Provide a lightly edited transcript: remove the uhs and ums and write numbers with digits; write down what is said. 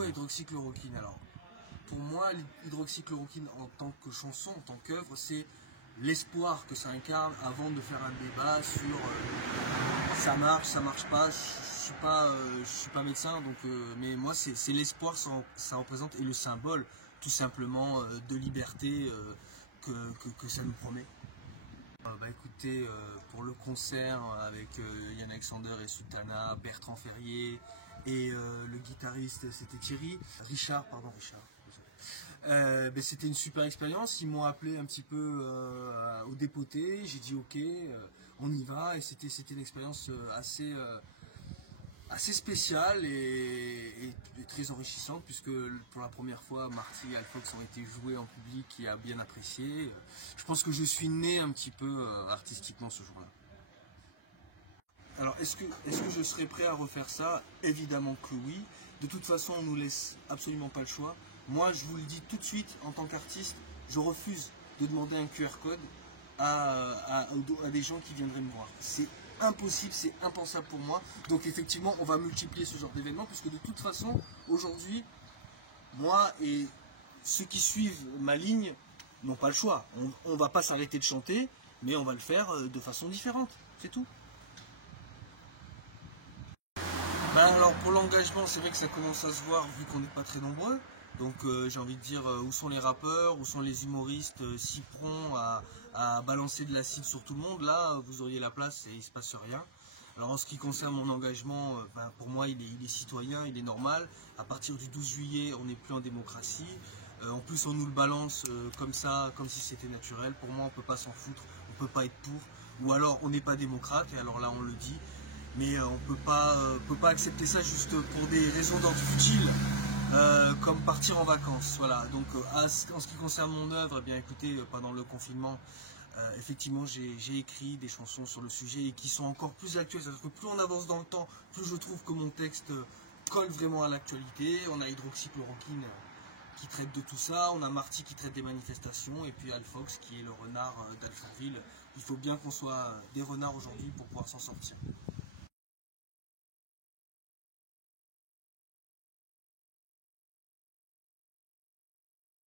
Pourquoi hydroxychloroquine? Alors, pour moi, l'hydroxychloroquine en tant que chanson, en tant qu'œuvre, c'est l'espoir que ça incarne avant de faire un débat sur ça marche, ça marche pas. Je suis pas médecin, donc, mais moi, c'est l'espoir que ça représente et le symbole, tout simplement, de liberté que ça nous promet. Écoutez, pour le concert avec Yann Alexander et Sultana, Bertrand Ferrier et le guitariste c'était Thierry, Richard, c'était une super expérience. Ils m'ont appelé un petit peu au dépoté, j'ai dit ok, on y va, et c'était une expérience assez spéciale et très enrichissante, puisque pour la première fois Marty et Alphox ont été joués en public et a bien apprécié. Je pense que je suis né un petit peu artistiquement ce jour-là. Alors est-ce que je serais prêt à refaire ça? Évidemment que oui. De toute façon, on nous laisse absolument pas le choix. Moi, je vous le dis tout de suite, en tant qu'artiste, je refuse de demander un QR code à des gens qui viendraient me voir. C'est impossible, c'est impensable pour moi. Donc effectivement, on va multiplier ce genre d'événements, puisque de toute façon, aujourd'hui, moi et ceux qui suivent ma ligne n'ont pas le choix. On va pas s'arrêter de chanter, mais on va le faire de façon différente. C'est tout. Alors pour l'engagement, c'est vrai que ça commence à se voir vu qu'on n'est pas très nombreux. Donc j'ai envie de dire, où sont les rappeurs, où sont les humoristes si prompts à balancer de l'acide sur tout le monde? Là, vous auriez la place et il ne se passe rien. Alors en ce qui concerne mon engagement, pour moi il est citoyen, il est normal. À partir du 12 juillet, on n'est plus en démocratie. En plus on nous le balance comme ça, comme si c'était naturel. Pour moi on ne peut pas s'en foutre, on ne peut pas être pour. Ou alors on n'est pas démocrate, et alors là on le dit. Mais on peut pas accepter ça juste pour des raisons d'ordre futile, comme partir en vacances. Voilà. Donc en ce qui concerne mon œuvre, eh bien écoutez, pendant le confinement, effectivement j'ai écrit des chansons sur le sujet et qui sont encore plus actuelles. C'est-à-dire que plus on avance dans le temps, plus je trouve que mon texte colle vraiment à l'actualité. On a Hydroxychloroquine qui traite de tout ça, on a Marty qui traite des manifestations, et puis Alphox qui est le renard d'Alphaville. Il faut bien qu'on soit des renards aujourd'hui pour pouvoir s'en sortir.